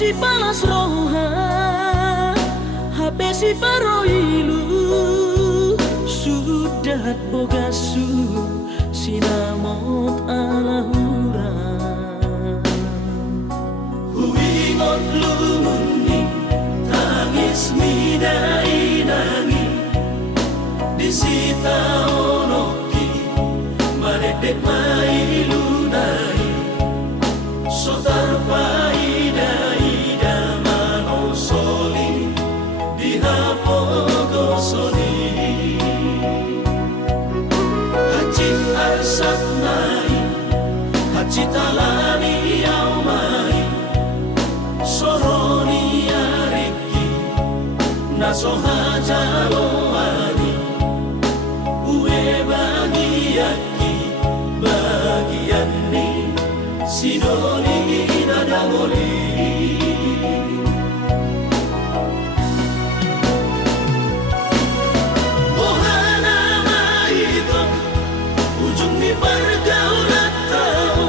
si palas roha HP si paroilu sudah bogasu sinamot alahura huingot lumuni tangis midai nangi disita onoki maredek mailu dai sotar paida ida mano soli dihapo gosoli hacit arsat nai hacit alani au mai soroni ariki naso hajalo ani uwe bagiaki bagian ni sidoli nadamoli ohana maito ujung ni pergaulan tahu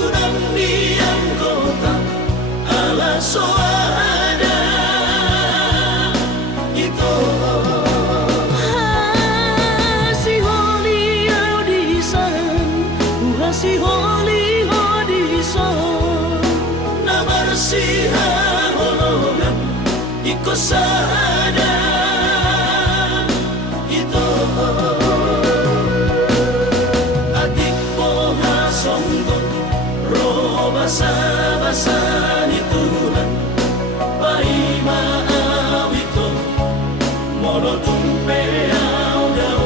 udang diam kota ala soada itu si holi audisan si holi siha holongan iko sada itu adik poha songgot roh basa ni Tuhan pai maaf itu mono tumpe au dau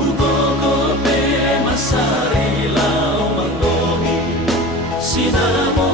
ugo gope masari lau manggohi sinamo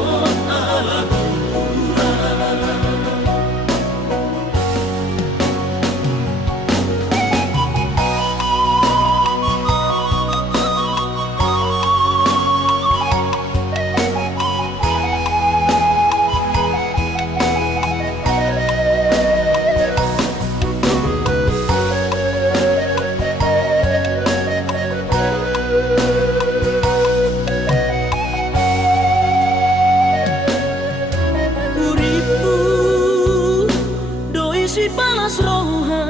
si palas roha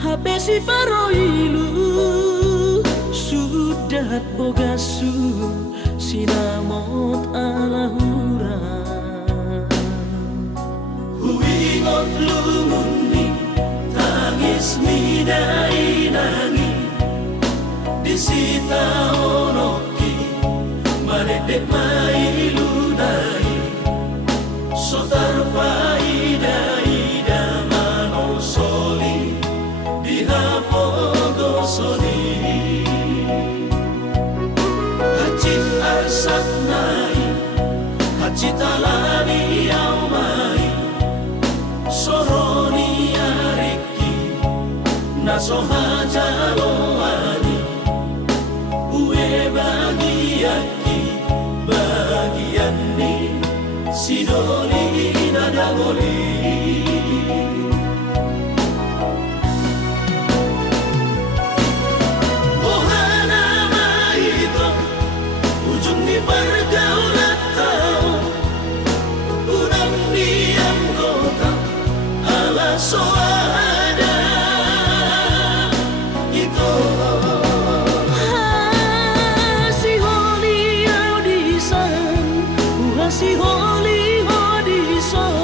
HP si paroilu sudah bogasu sinamot alahura huingot lumuni tangis midai nangi disita onoki maredek mailu dai sotar paida hacit arsat nai hacit alani au mai soroni ariki naso hajalo ani uwe bagiaki bagian ni sidoli nadamoli pergaulan tahu udang diam kota ala soada itu si holi audisan si holi audisan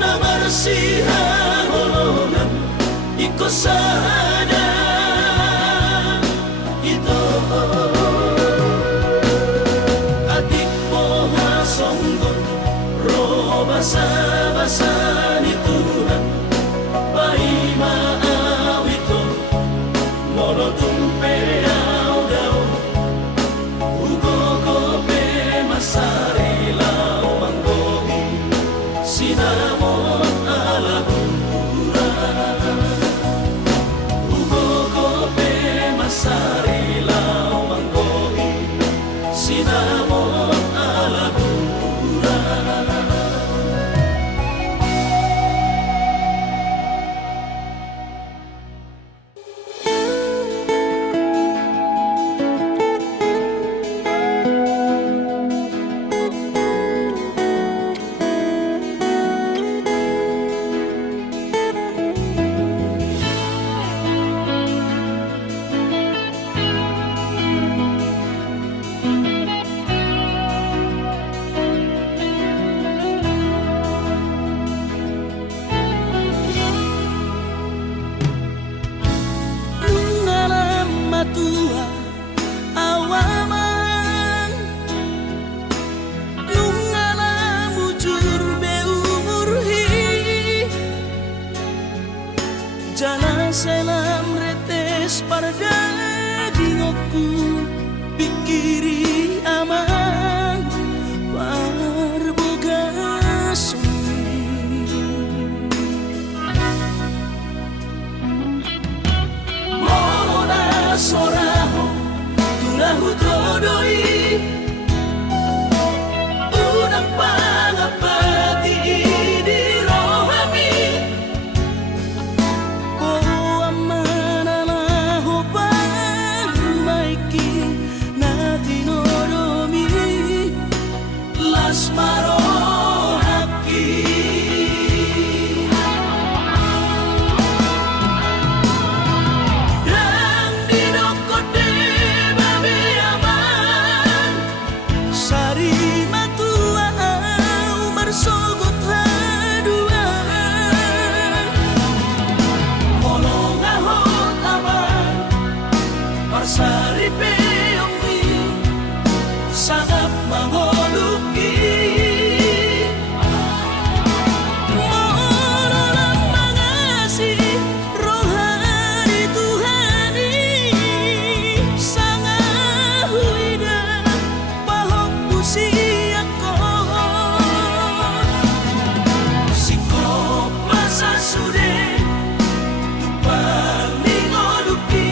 nabar siha holongan iko sada itu basa ni Tuhan pai maaf itu mono tumpe au dau ugo gope masari lau manggohi sinamot alahura ugo gope masari lau manggohi sinamot alahura doi unang pangapati di rohami Oh amanalaho pagmaiki na tinoromi las marohaki dan dinokote babi aman Sari matua au bersogot haduan molong ahot aman parsari peyomi sangat mangoluki Mololang mangasi rohani Tuhani Sangat huida pahok pusiako sikop masa sude tupang ningoluki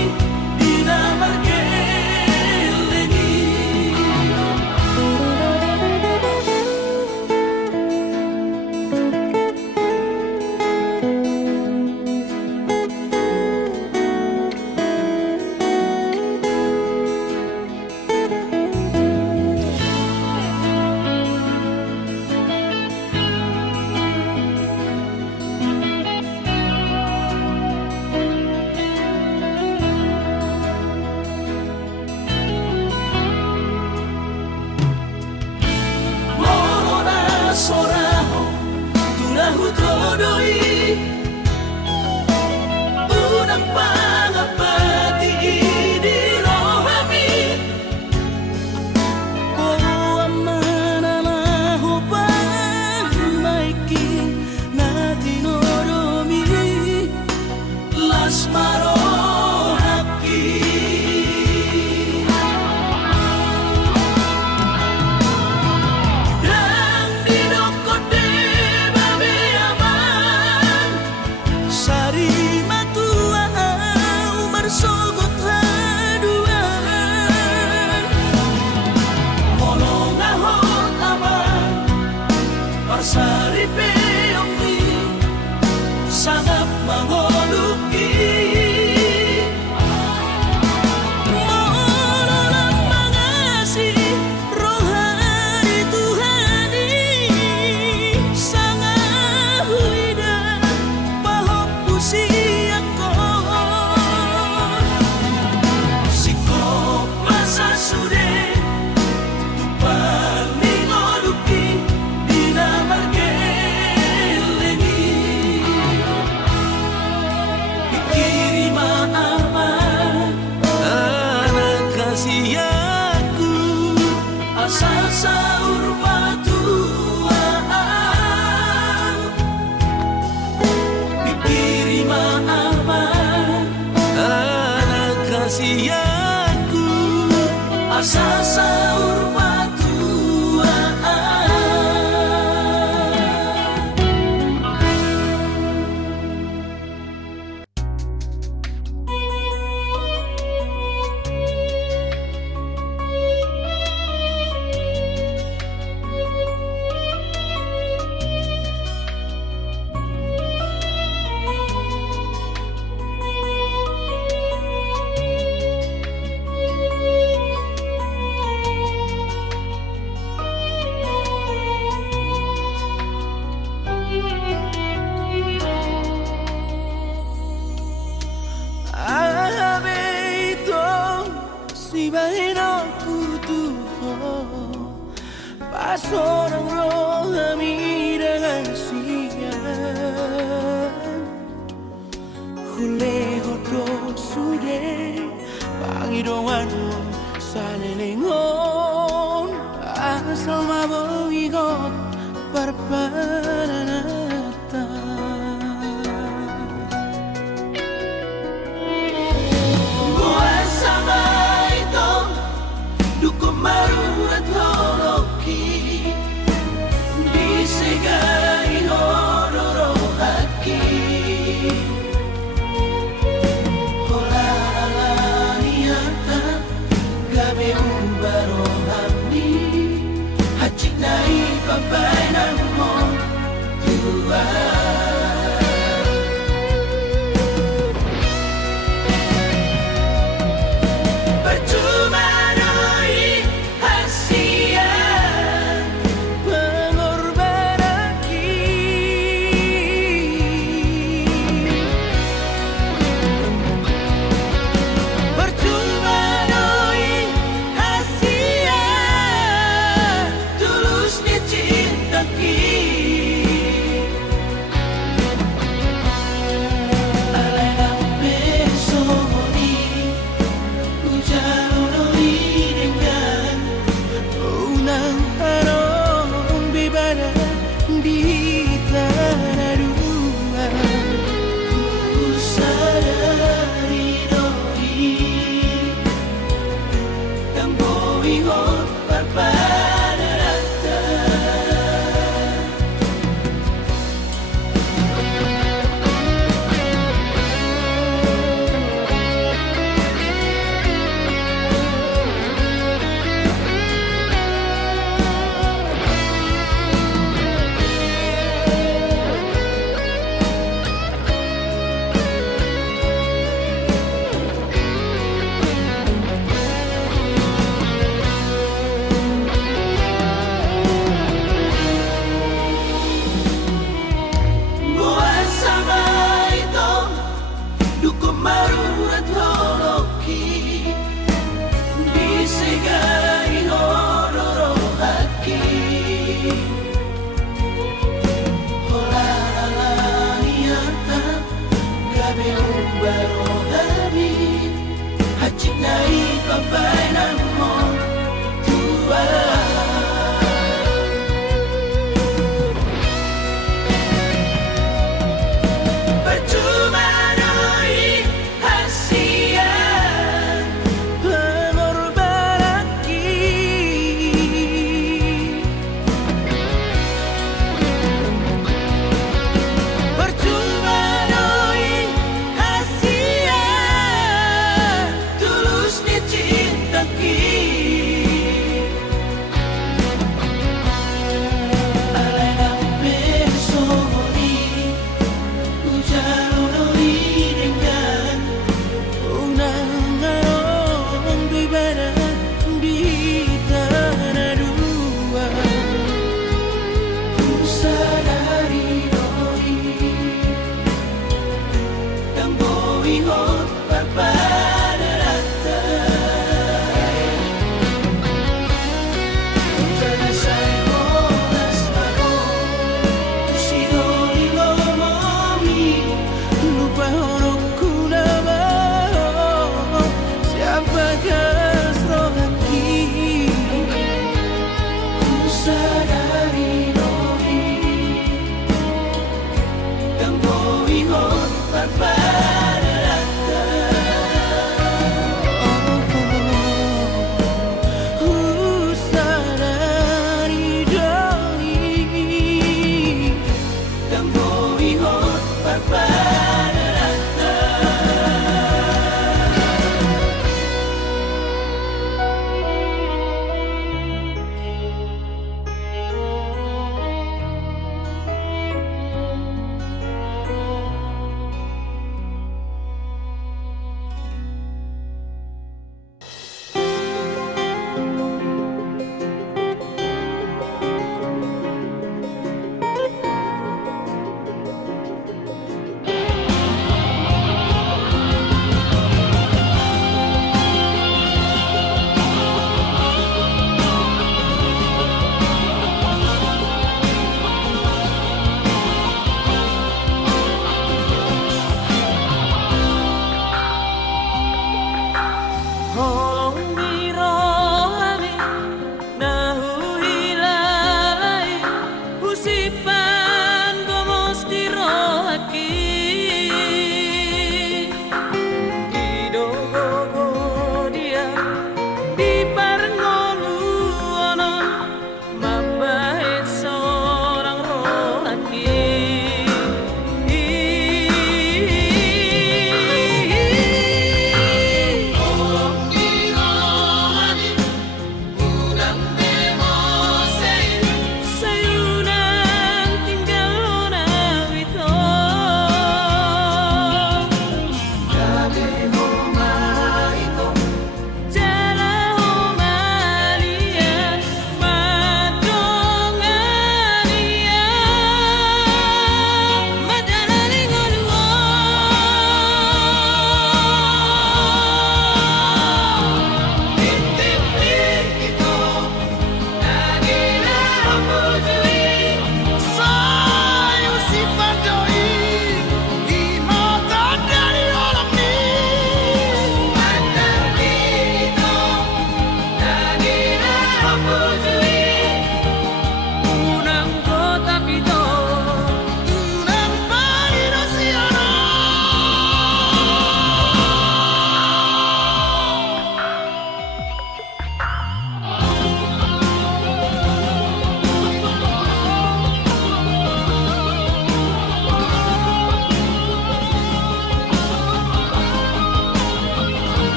dina margelengi Morona soraho tulahu todoi unang pangapati di rohami Oh amanalaho pagmaiki na tinoromi las marohaki dan dinokote babi aman Sari matua au bersogot haduan molong ahot aman parsari peyomi sangat mangoluki Mololang mangasi rohani Tuhani Sangat huida pahok pusiako sikop masa sude tupang ningoluki dina margelengi ikirima aman Anak kasihku asal saur batuaan ikirima aman Anak kasihku asal saur batuaan Seorang rohani dengan siang Hule hodo sude Pangidoan salelengon Asal maboigot parpananata Buat sama itu Duko marurat holoki Disegai hororo haki Holalani harta Gabe umbar Cinai papai namo Tuhan. Percuma doi hasia Pengorbanan Percuma doi hasia Tulusnya cinta Alai lambe somoni Ujaro doi dengan unang anong bibara di tanah dua. Usadari doi Yang bohong parpadarata Buat sama itu Duko marurat holoki Disegai hororo haki Holalala niata Gabe ubaro habi Hacinai papai namo Tuhan. Percuma doi hasia Pengorbanan Percuma doi hasia Tulusnya cinta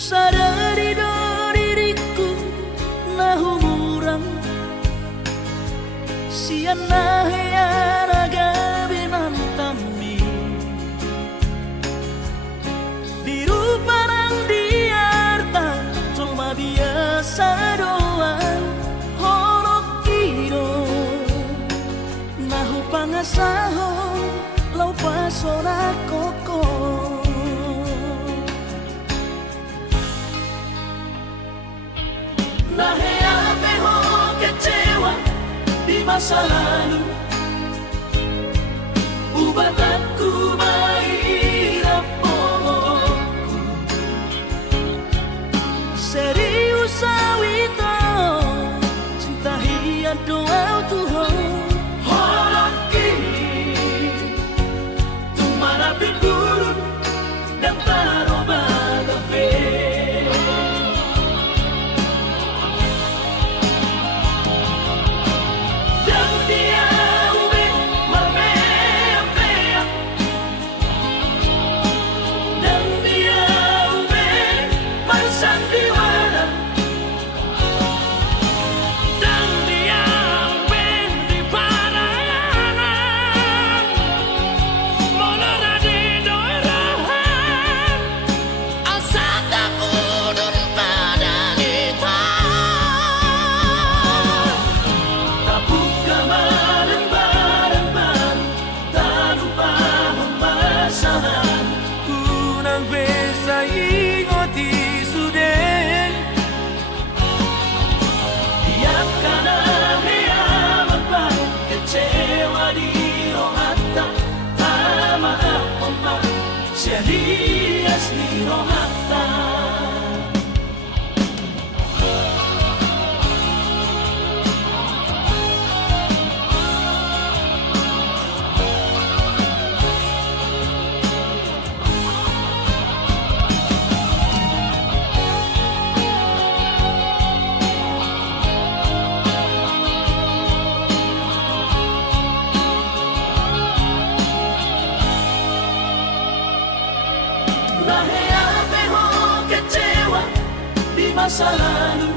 sadari do diriku nahu murang siana heyaraga binantami biru parang diarta cuma biasa doang horok kiro nahu pangasaho lau pasora koko Naheame ho kecewa di masa lalu Ubatanku mahirap pomoku serius awito cinta hiat doa Tuhan Horaki Tumara pipurun dan taroba gape Dan dia ube marmea-mea Dan dia ube marsandiwara Dan dia ube di parayanan Monora di doirahan Asal tak pudun pada kita Tak buka bareng-bareng Tak lupa pembasahan unang besa ingoti sudah Biarkan ahia memang kecewa di rohata Tak maaf omak serius di rohata Naheame ho kecewa di masa lalu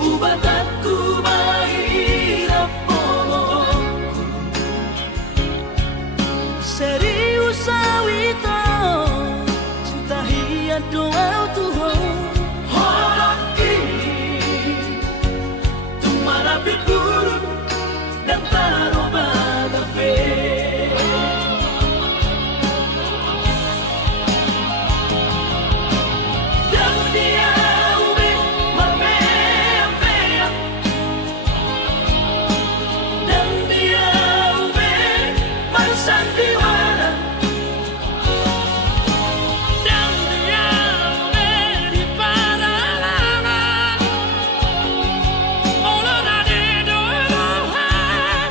Ubatanku mahirap pomoku serius awito cinta hiat doa Tuhan Horaki Tumara pipurun dan taroba gape Dan dia ube marmea-mea Dan dia ube marsandiwara Dan dia ube di paralangan Monora di doirahan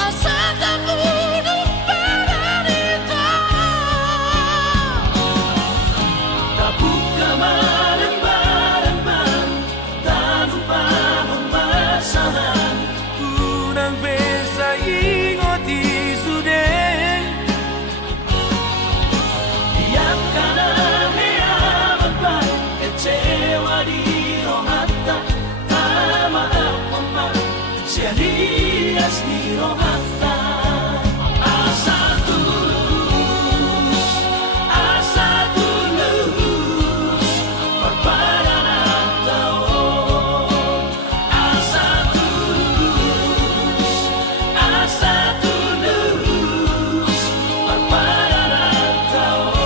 Asal tak pudun pada kita Tak buka bareng-bareng Tak lupa pembasahan unang besa ingoti sudah Biarkan ahia memang kecewa di rohata Tak maaf omak serius di rohata Asal tulus Perpadanan tao Asal tulus Perpadanan tao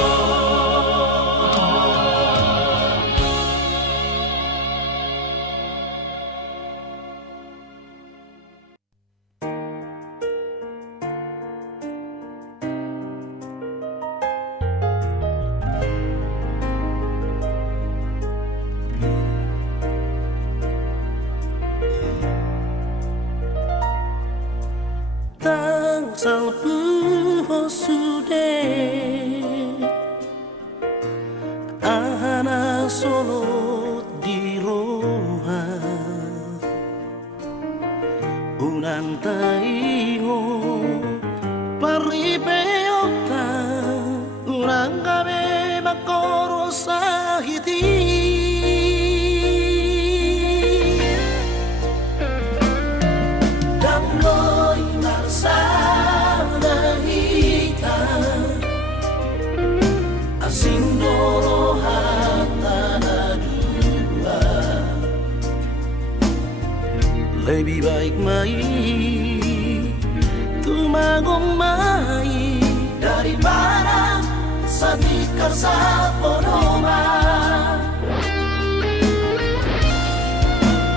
tangsal puho sudah anak solo di roha unan taiho paripeota urang gabe koro sahiti dan loy narsana hika asing doro hatana dua lebih baik mai tumagong mai daripada sadikar sa ponoma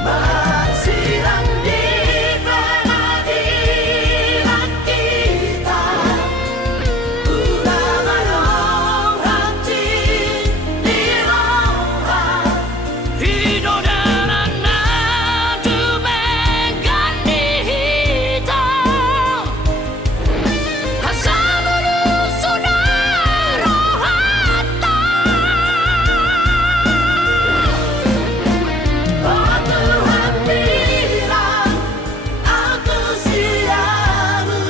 masirang di pengadilan kita ulang ayong hati di roha Hidodanan na tumegan ni hitaw Hasamuluso na rohata Aku hampirang aku siamu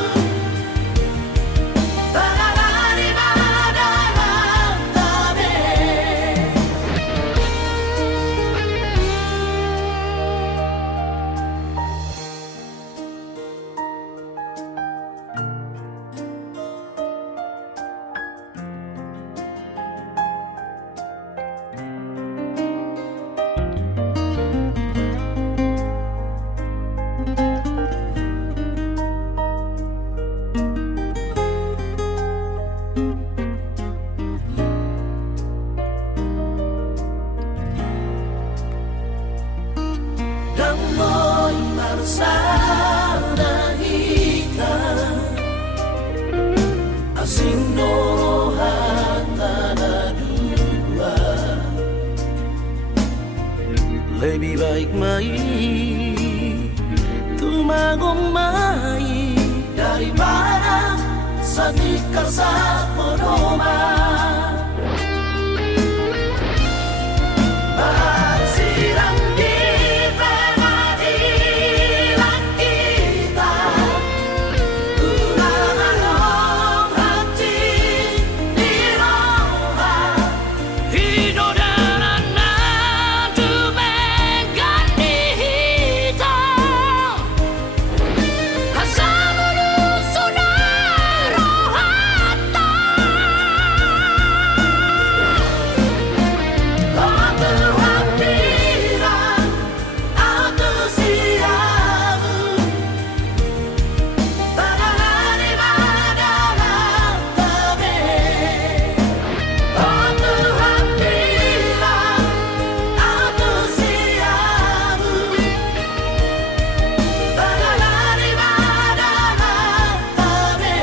Tanganani madalang tabi Damoy marsana hika asing doro hatana dua lebih baik mai tumagong mai daripada sadikar sa ponoma masirang di pengadilan kita ulang ayong hati di roha Hidodanan na tumegan ni hitaw Hasamuluso na rohata Aku hampirang aku siamu Tanganani madalang tabi Aku hampirang aku siamu Tanganani madalang tabi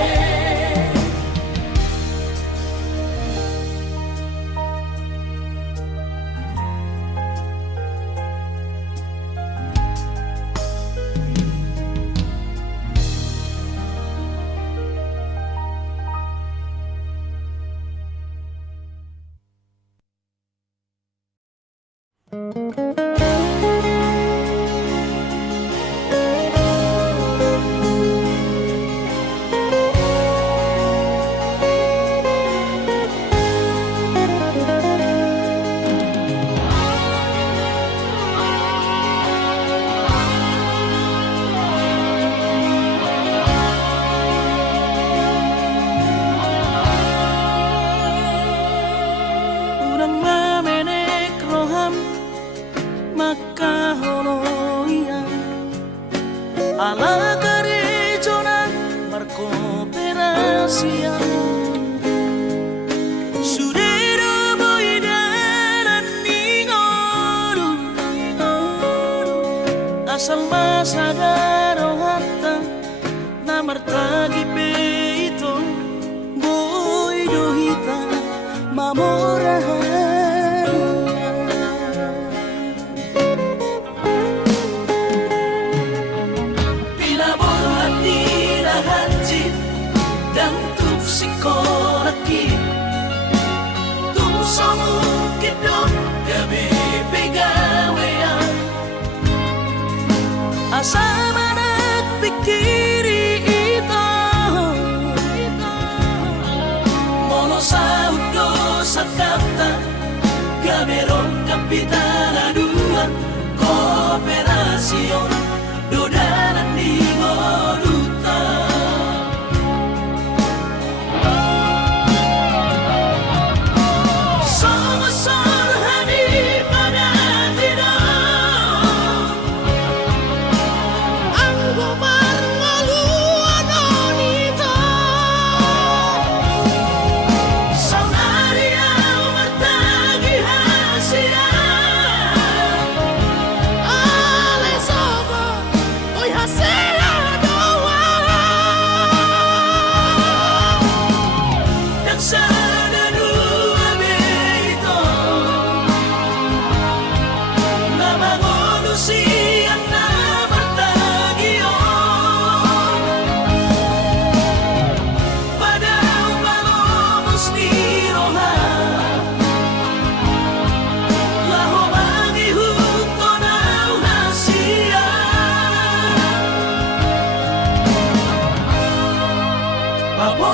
Urang mamenek roham makaholoyan ala karejonan markooperasian Sudero boidanan ningolu asal masadaro hatta na martagi peito boido hita mamorahan Pinabuhat nila hanjit dan tupsikoraki Tumsamu kidong gabi pegawean Asama nagpikiri ito Mono sa hugdo sa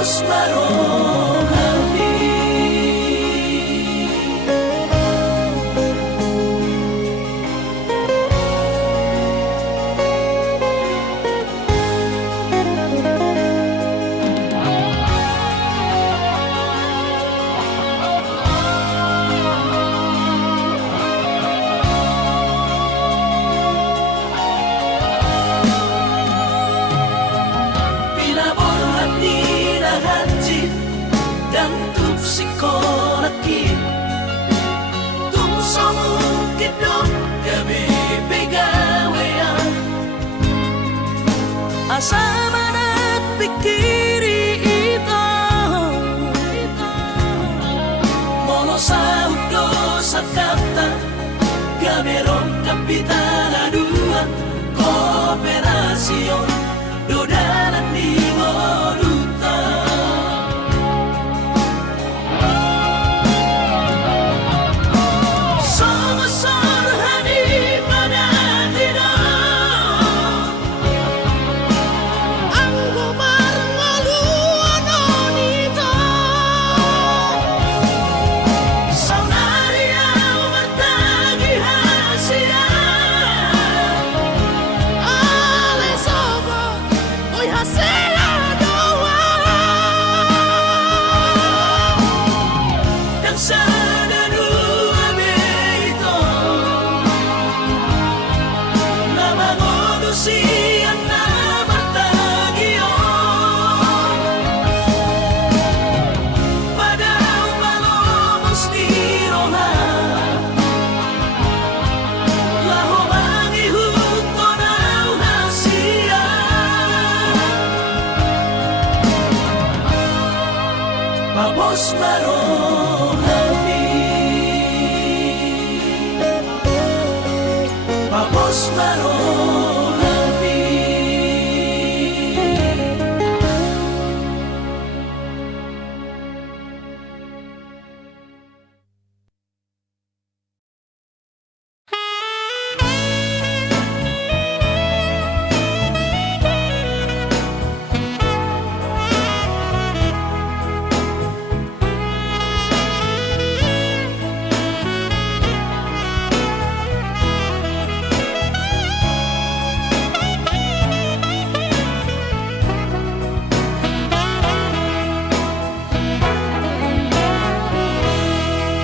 Papos marohani. Pinaborhat nila hanjit dan tupsikolakit tung somukit dong gabi pegawean asa manat pikiri ito mono sa hukdo sa kata gamerong kapitana dua kooperasyon dodanan di Moduta. Sama-sama hari pada tidak ang gumarngaluan onito saunaria bertagi hasian ale sobo hoy hasela doa dan sana dua beito nama manusia na bertagion pada malomos di roha laho mangihut tonaw hasia Papos marohani. Papos marohani.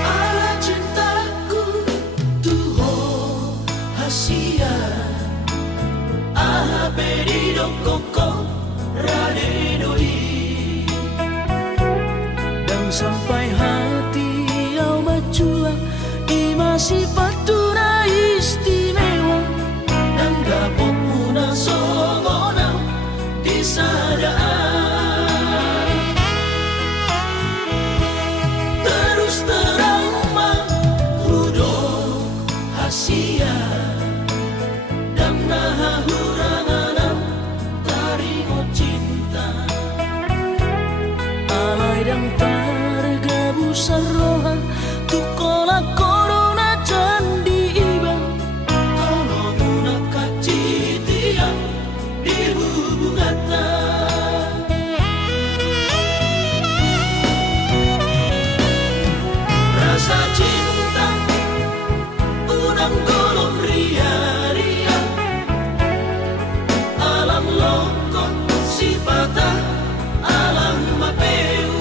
Ala cintaku tuho hasia aha pedido koko radedoi dan sampai hati yang macua masih patura istimewa dan gapok muna sogona di sadaan terus terang hudo hasia dan naha huranganan tarimo cinta alay dan targabusan roha tukola corona candi iba kalau muna kacitian di hubungatan rasa cinta unang golong ria-ria alam lokon sifata alam mapeu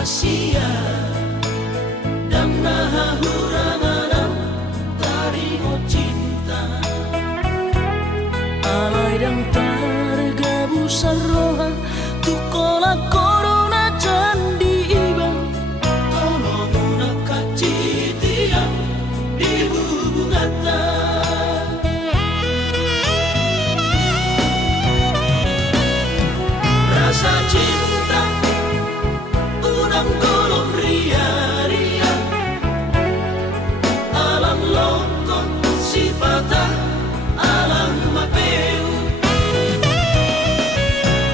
Asia dan nahahura manam tarimo cinta alai dan targabu saroha tukola corona candi iba tolonguna kacitia di bubungata rasa cinta unang golong ria-ria alang lokon si patah alang mapeu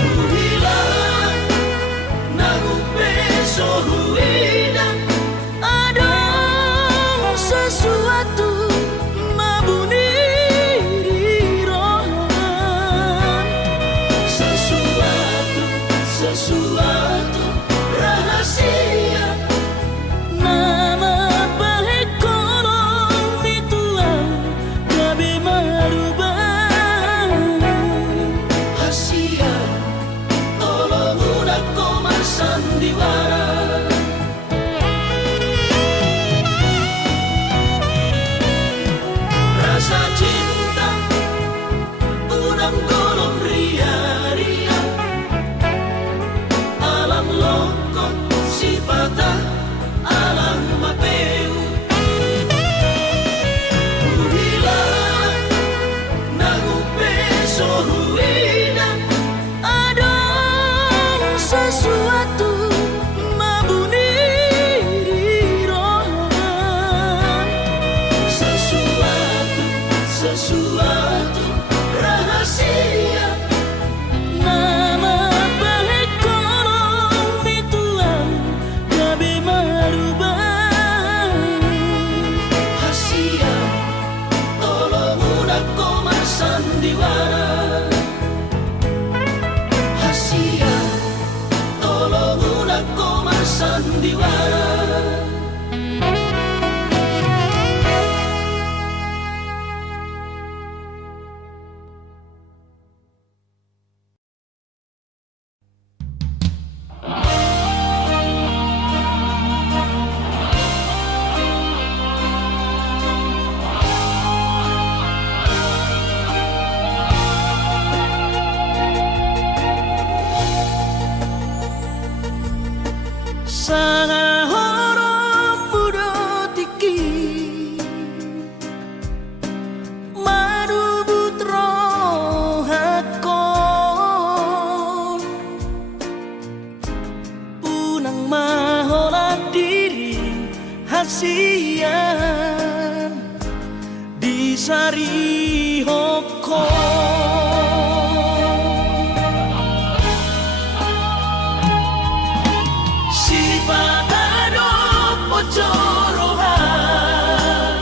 uhilang nangung beso huidang ada sesuatu mabuni di rohan sesuatu rahasia nama baik kolong dituang gabe marubah hasia tolong udah koma sandiwara rasa cinta unang golong ria-ria alang lokon si patah alang mapeu uhilang nangung beso huidang ada sesuatu mabuni di rohan sesuatu rahasia nama baik kolong dituang gabe marubah hasia tolong udah koma sandiwara hasia tolong udah koma sandiwara Sana horong mudo tiki Madubut rohakon Unang maholat diri hasian di sari hokon Jorohan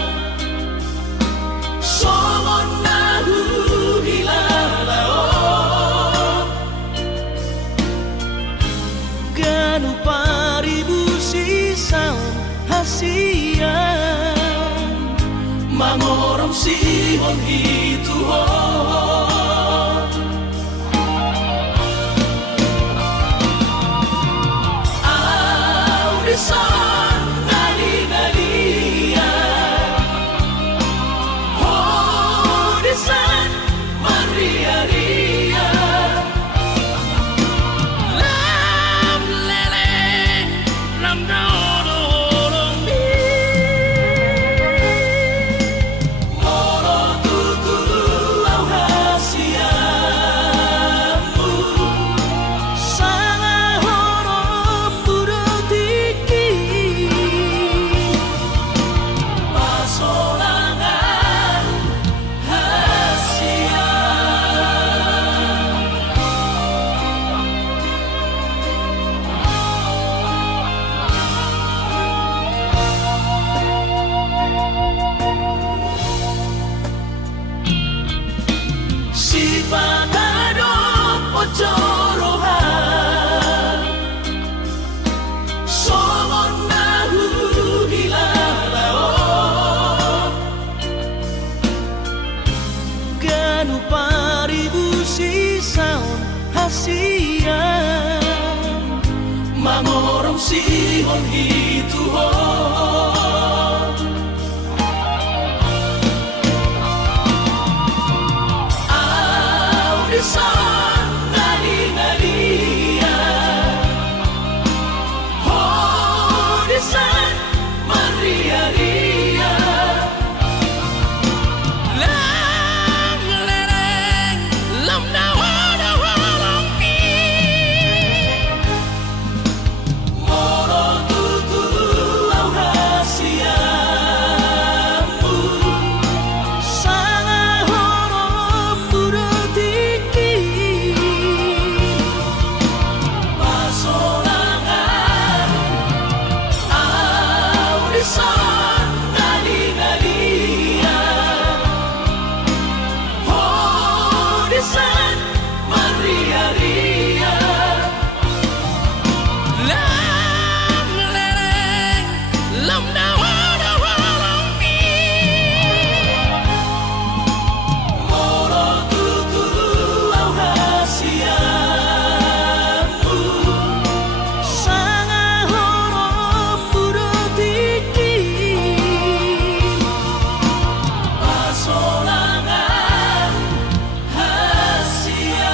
somon nahu hilalao ganu paribu sisaun hasian mangorom sihon itu audesan Maria lam lele lam dolong mi moro tutulu au hasiamu sana horom budo tiki pasolangan hasia si patado pojorohan somon nahu hilalao ganu paribu sisaun hasian Pangorong sihon hituhon Audisan nari-naria Audisan maria-ria Lang lereng lam dawa-dawa pi Moro tutu au hasiamu Sanga horom buratiki Pasolangan Audisan nari-naria Audisan maria-ria Lang lereng lam dawa-dawa pi Moro tutu au hasiamu Sanga horom buratiki Pasolangan hasia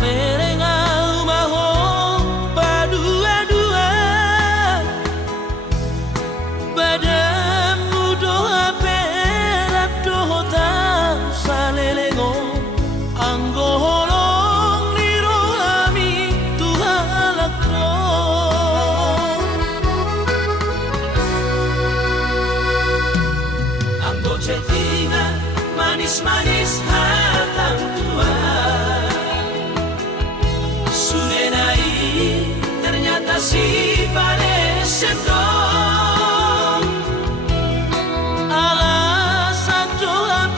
merengau maho berdua-dua padamu doa perat doa tak salelengo anggo holong ni rohami Tuhan anggo cetingan manis-manis hatang tua Sulenai ternyata si paling sendong alasan doa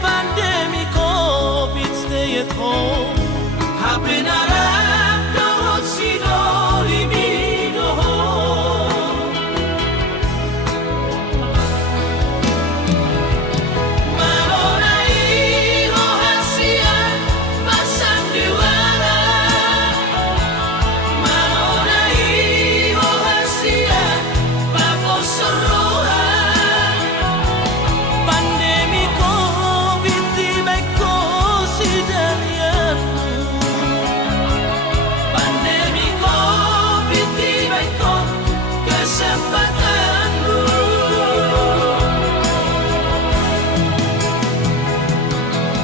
pandemi COVID stay at home HP narap dohot si doli midohon Malonai rohasian pasang diwara Malonai rohasian paposon rohan Pandemi COVID tiba ko si dalianmu Pandemi COVID tiba ko kesempatanmu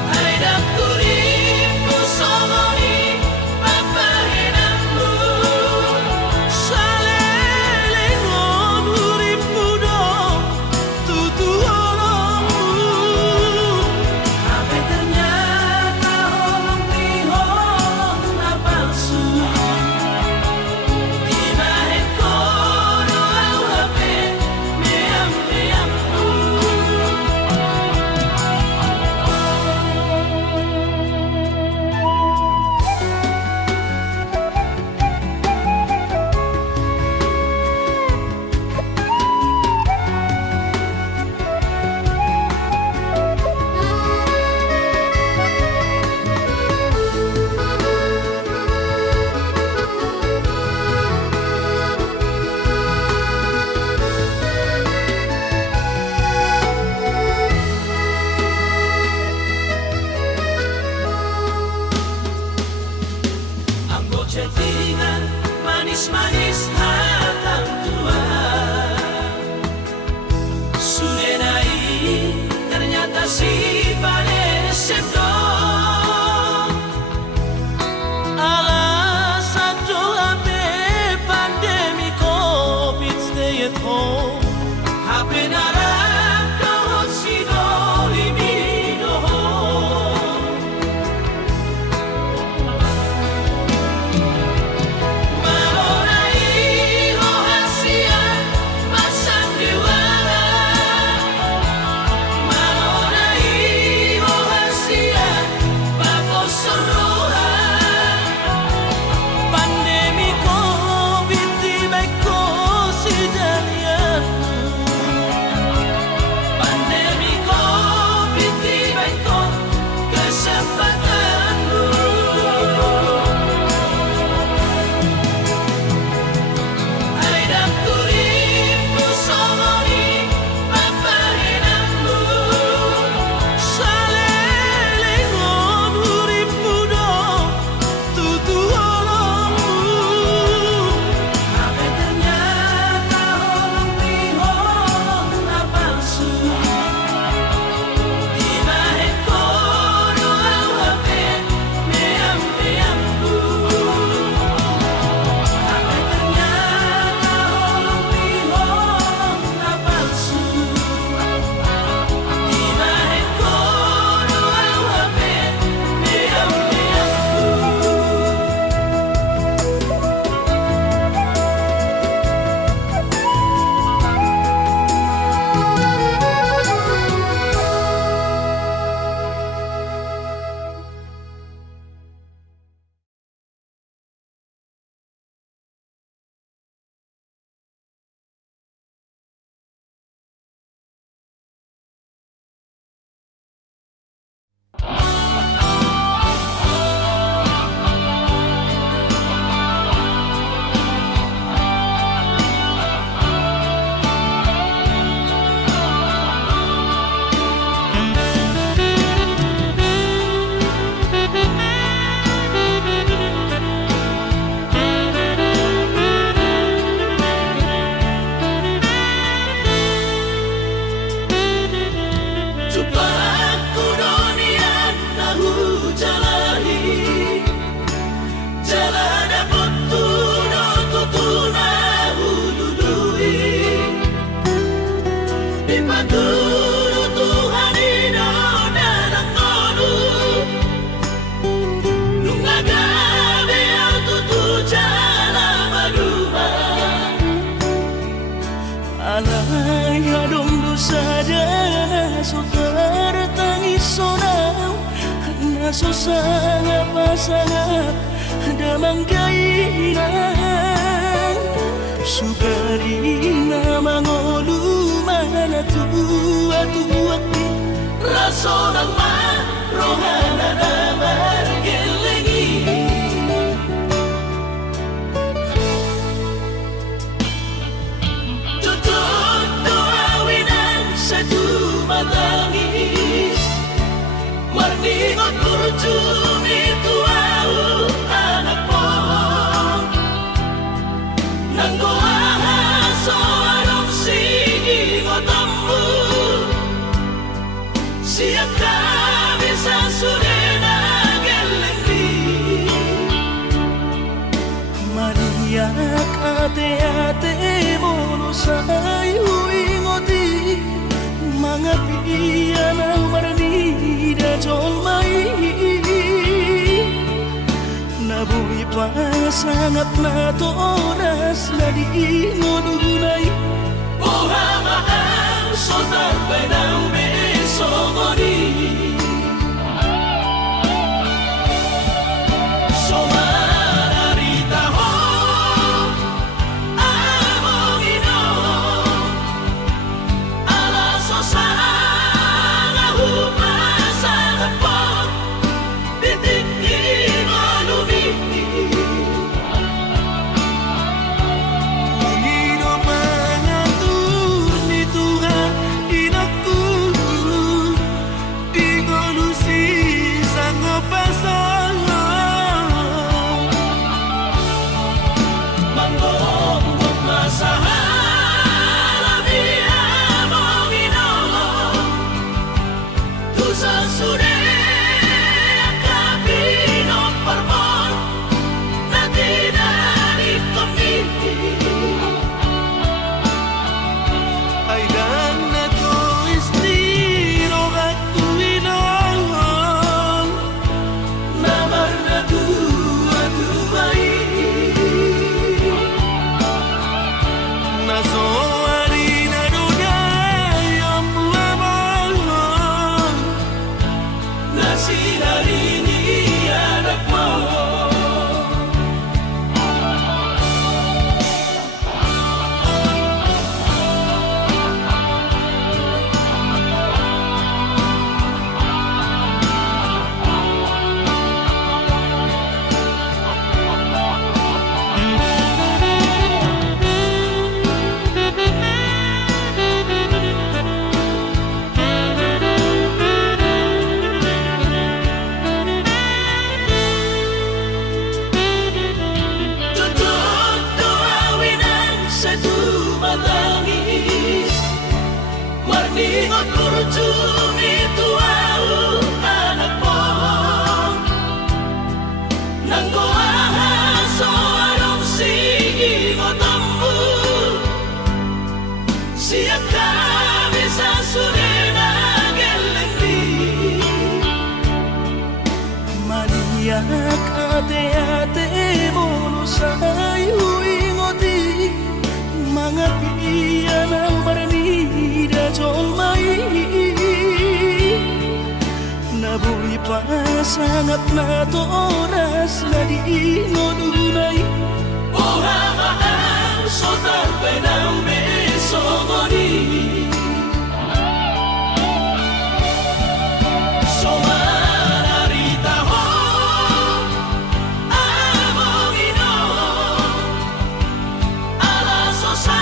Aidak turipku somoni papahenangmu Salelengom huripmu dong tutu holongmu Tapi ternyata holong di holong na palsu Di mahit ko doang HP meam-meammu Anggo cetingan manis-manis hatang tua Sulenai ternyata si paling sendong alasan doa pandemi COVID stay at home HP narap dohot si doli midohon Malonai rohasian jalan dapat tutuna hulului dipaturu Tuhan ino dalang tolu nungagabe al tutu jalan maduma alay adong dosa dana sotar tangis sonau nasusanga pasangap damang kainan sugarina mangolu mana tua-tuati raso ng rohana na margelengi tutup doawinan sa tumatangis marningot kurjumi tuau anak mo nanggoahas o anong sige ngotammu siap kami sa surena gelengdi mariak ate-ate mo sayo ingoti mga piyan ang maranida jolmai nabuhi pa sangat na toras na di ngununay buhamaan sotar benang besomoni somararita ho among ino alaso sa marningot kurjumi tuau anak mo nanggoahas o anong sige ngotammu siap kami sa surena gelengdi mariak ate-ate mo sayo ingoti mga piyan ang maranida jolmai nabuhi pa sangat na toras na di ngununay buhamaan sotar benang besomoni somararita ho among ino alaso sa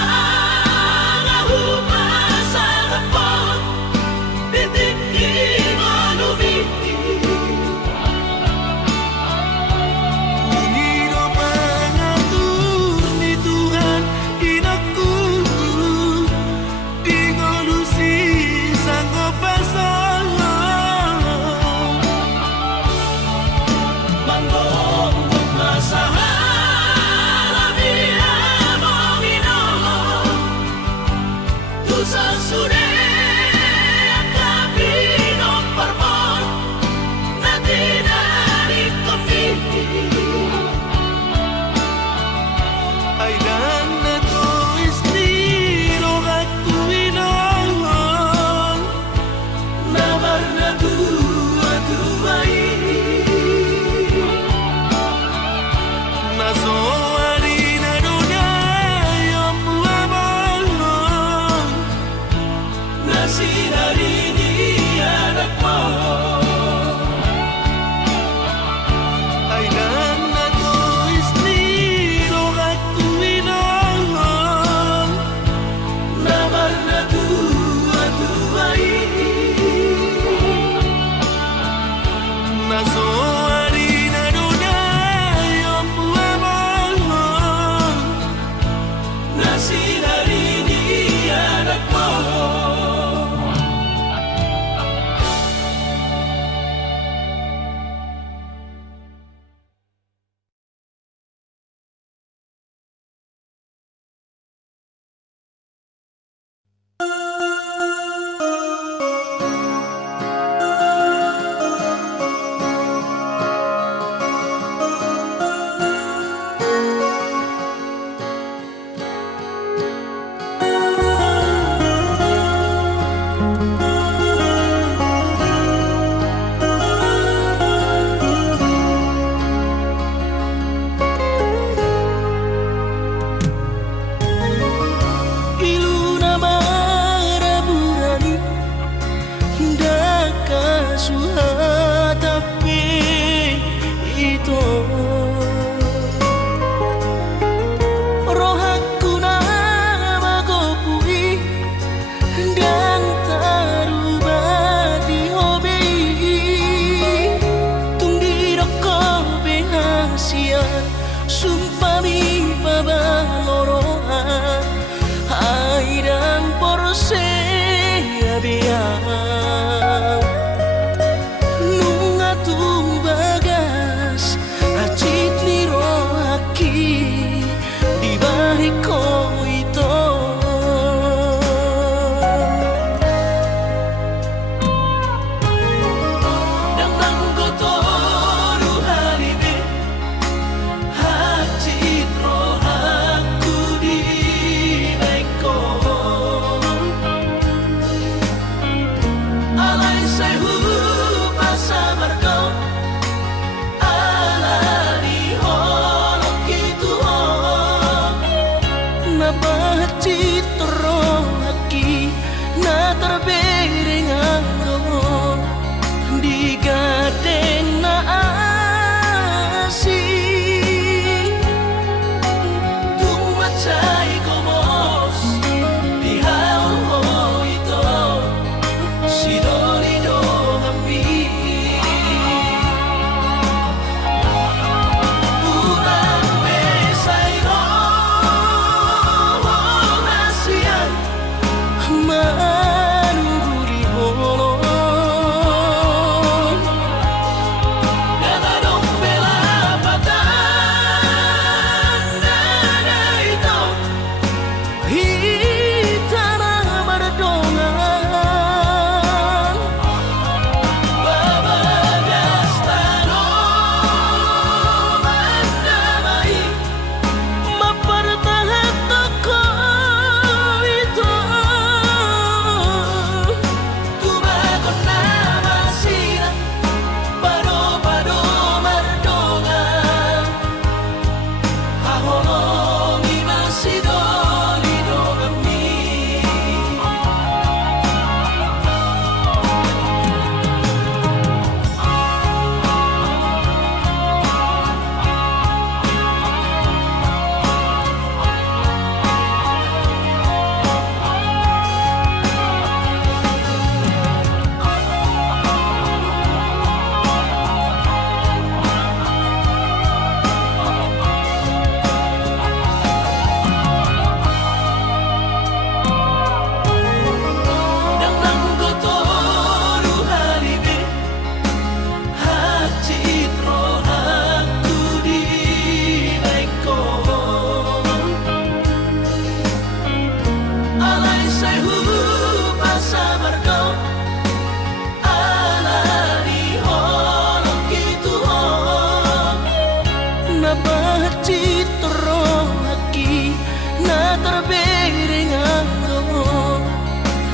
napahachitro aquí na terbering ako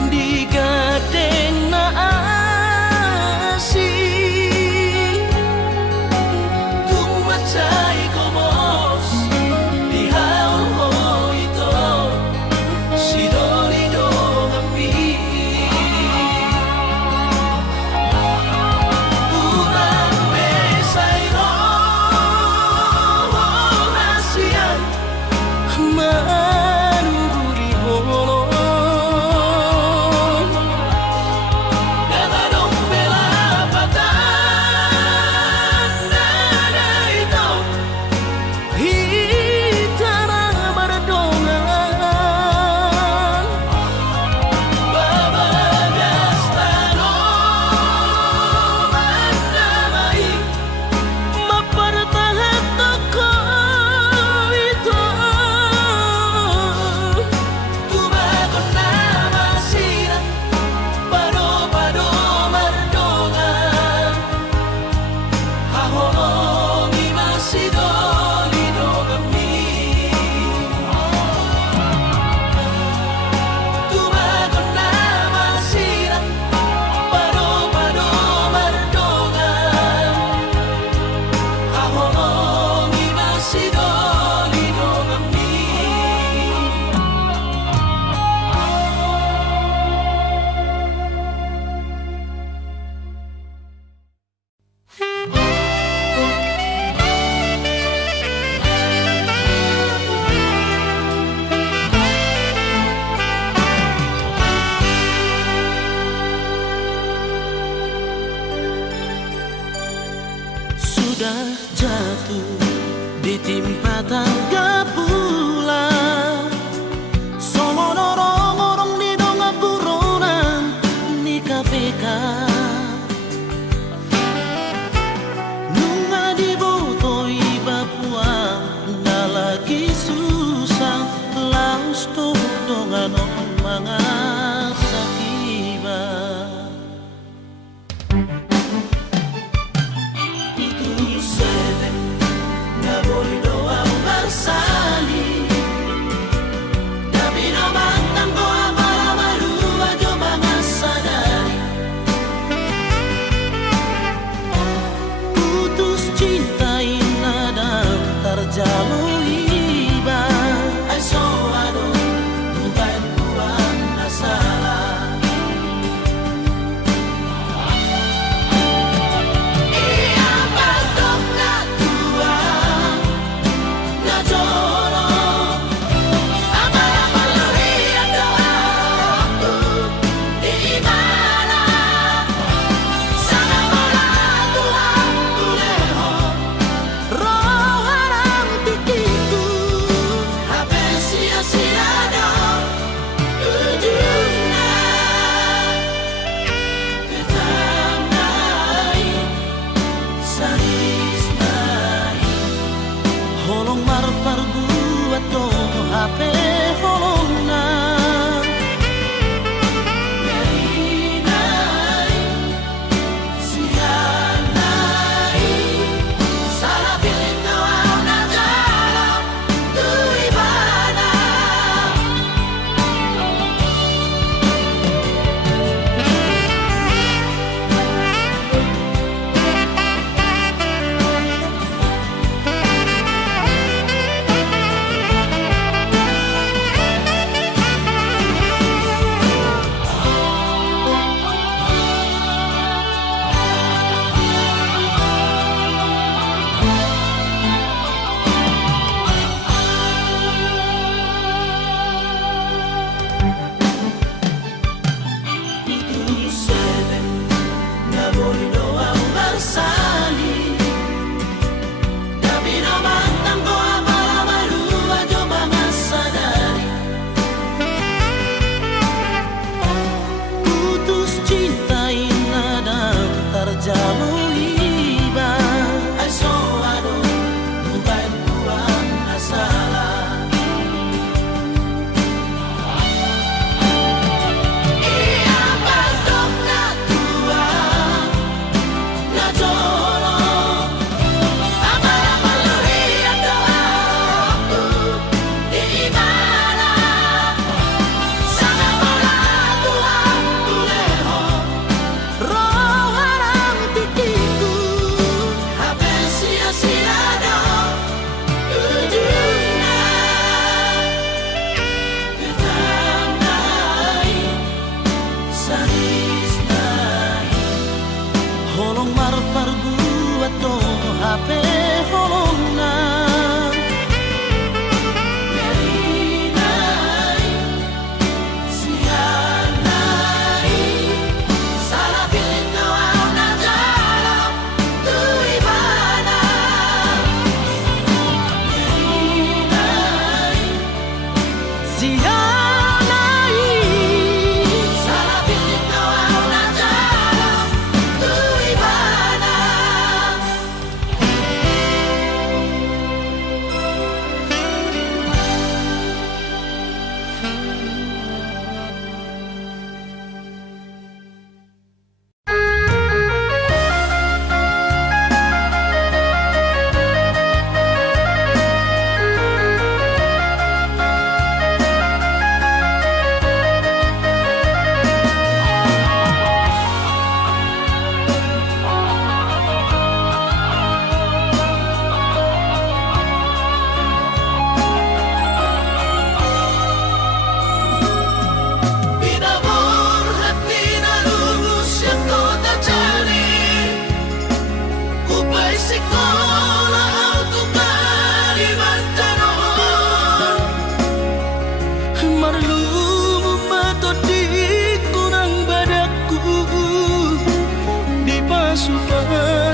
di gadeng na asih Tumatay komos di haul ho ito si Dolido kami Urang besayro Asian manuguri holong Gadadong pelapatan Nada ito hitara bardongan Babagas tanong Mandamay mapartahat ako ito Tumakot na masira Pado-pado mardongan Hahorong imasidolido kami Tumakot na masira Pado-pado mardongan Hahorong imasidolido kami sudah jatuh ditimpa tangga pula Songo dorong di donga buronan ni KPK Nunga di botoi Papua na lagi susah laos to dongan mga sakiba Sete na bolido ang marsali Tapi naman tango para maluwa jo mga sadari putus cinta inadang terjalur iba Ay so ano bukan buwan na sala Iyang pagdok na tuwa na joro Ang mga paluhi at doa di imana Sana wala tuwang tuleho roharang tikiku Hape sia-siado ujungnya Ketamai Saris nai holong marpar buat to HP holong na Nai Sianai Salah pilih doa na jalan Tu ibadah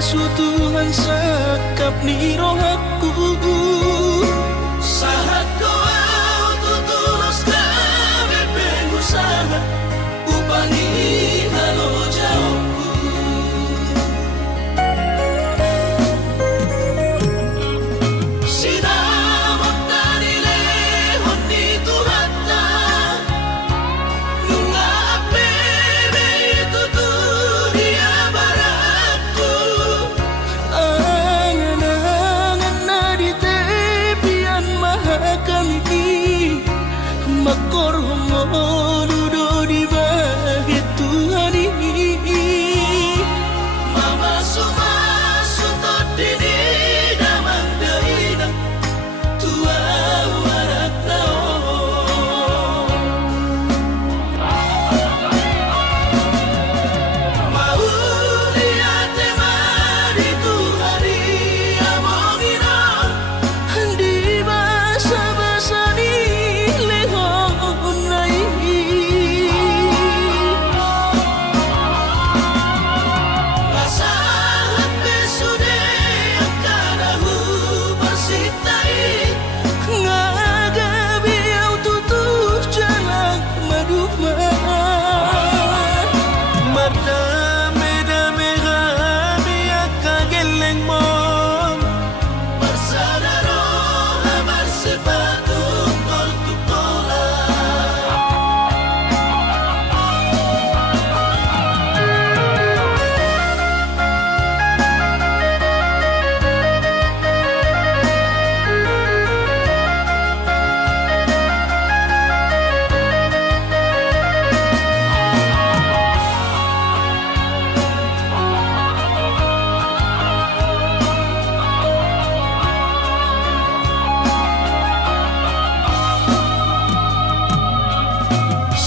sutuhan sakap ni rohaku. Sahat kau tutulus kami pengusaha upani halo jauhku. Sinamot na nilehon ni Tuhata nung apebe itu dunia baratku. Angan-angan na di tepian mahakami, makor homoludo di bahit Tuhan ini. Mama sumasuntot dini damang dahilang tua warak taon. Mauli ate mari tuhari amongina Di basa-basa ni lehon nai. lasahat besude akarahu bersitai. Ngagabi au tutup jalan maduma. Mardame-dame kami akageleng mon. Bersadaro amar sepatu tol tutola.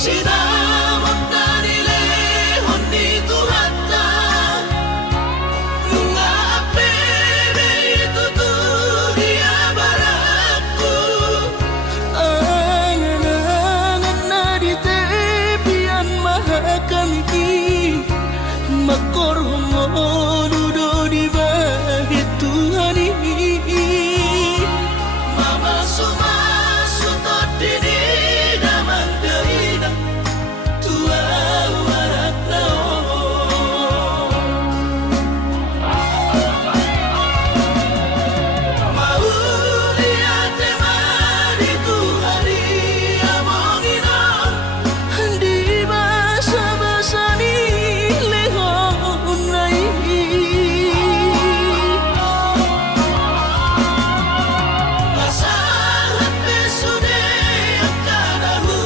Sinamot na nilehon ni Tuhata nung apebe itu dunia baratku. Angan-angan na di tepian mahakami, makor homoludo di bahit Tuhan ini. Mama sumasuntot dini damang dahilang tua warak taon. Mauli ate mari tuhari amongina Di basa-basa ni lehon nai. lasahat besude akarahu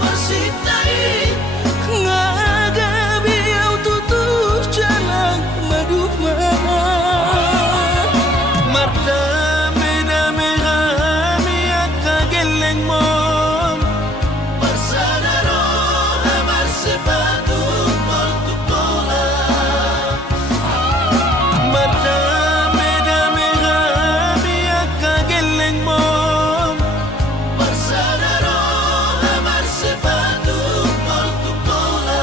bersitai. Ngagabi au tutup jalan maduma. Mardame-dame kami akageleng mon. Bersadaro amar sepatu tol tutola. Mardame-dame kami akageleng mon. Bersadaro amar sepatu tol tutola.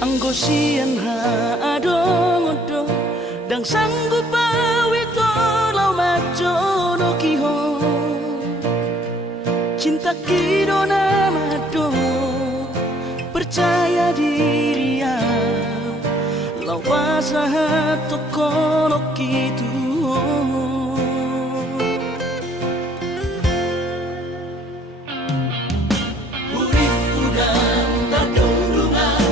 Ang gosian ha adong-odong dang sanggup bawi tolaw majono kihon. Cinta kido na mado percaya diri ya lawasa hato kono kitu. Urip udang tardungdungan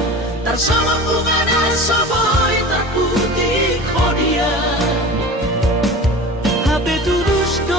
tarsama bunga na saboy terputih kodian. Habe tulus do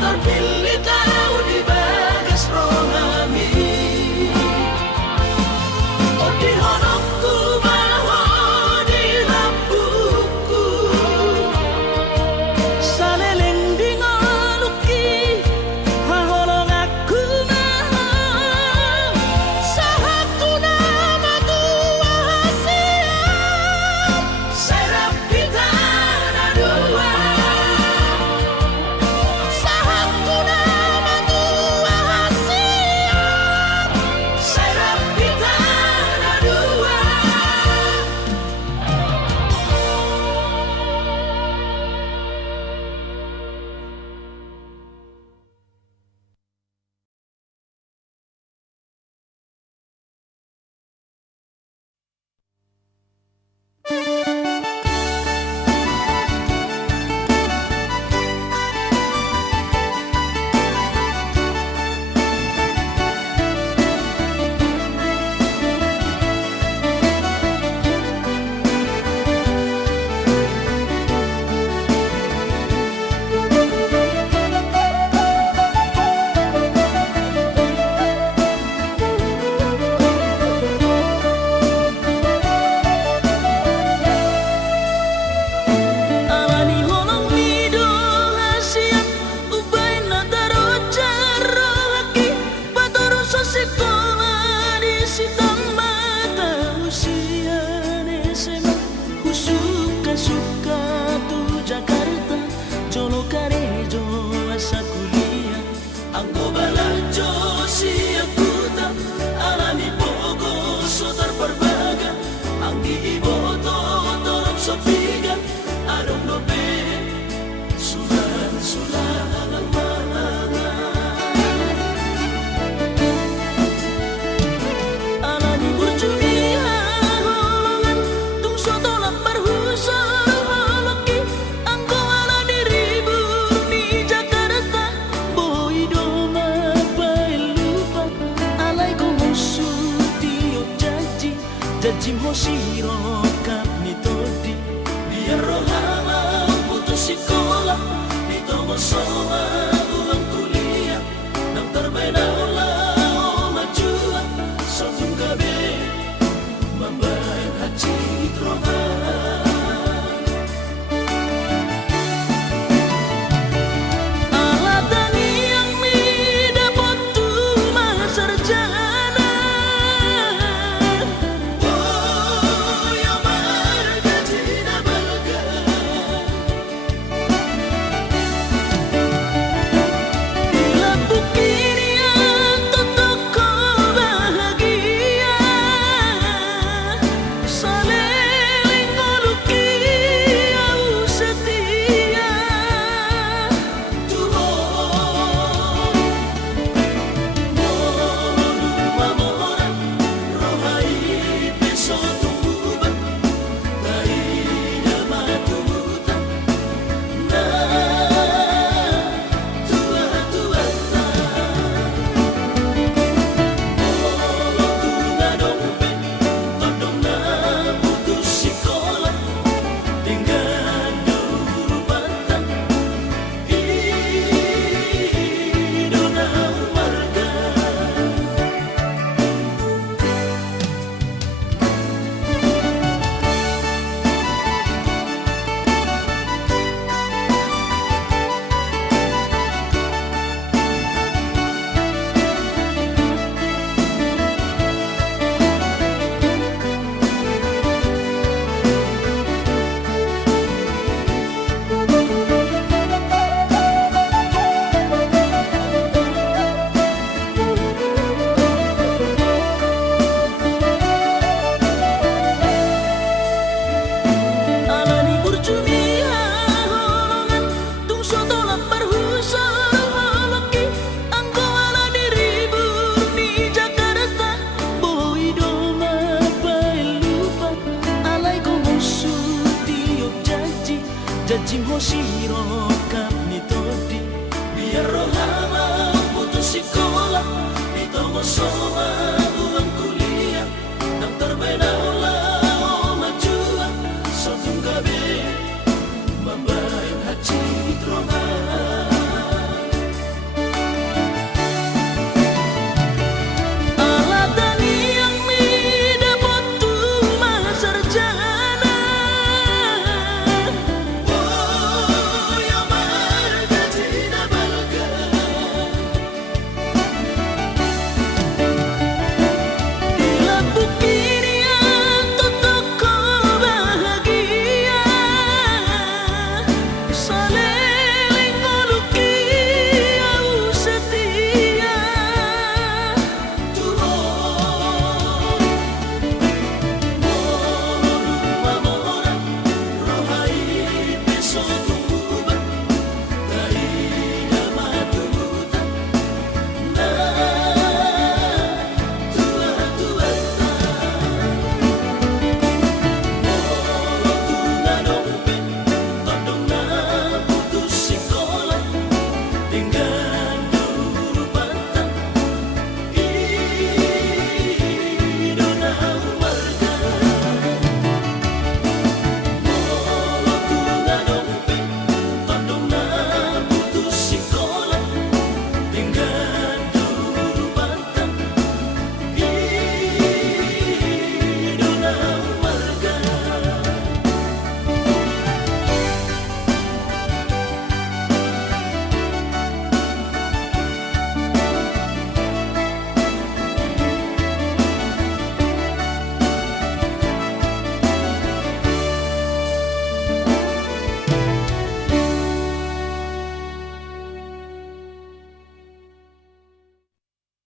terpilih tahu di bagas rohani. Oh di honokku bahwa di lampuku Saleleng di ngaluki haholong aku mahal. Sahaku nama tua siap, serap kita ada dua. sahaku nama tua siap. Serap kita ada dua. Alani holong mido hasiat ubay na taro jaro haki patoro sa sekolah di sitang mata usia SMA suka tu Jakarta jolo karejo asa kuliah Anggo balajo siakuta alami pogo so terperbaga anggi iboto torop sopiga adong dobe sulan alang mana. Alani burjulia holongan tung soto lapar husar holoki angko alani ribur di Jakarta boy doma pai lupa alai ko musuh tiok jaji hosiro kami todi Biar rohama putus sekolah ditomo soa uang kuliah nang terbeda olah majuan sotung gabe membayar haji rohama. alatani yang mi dapat tu sarjana Oh ya marga tina balga bila bukirian toko bahagia saleleng ngoluki au setia Tuhan Mamora rohai peso tumbuban Tainya matutan Na tua Oh tunga dompe Todong na putus sekolah Tinggal dulu batang Idona marga. alani burjulia holongan tung soto lapar husar holoki angko alani ribur di Jakarta boy doma pai lupa alai ko musuh tiok jaji hosiro kami todi Biar rohama putus sekolah ditomo soa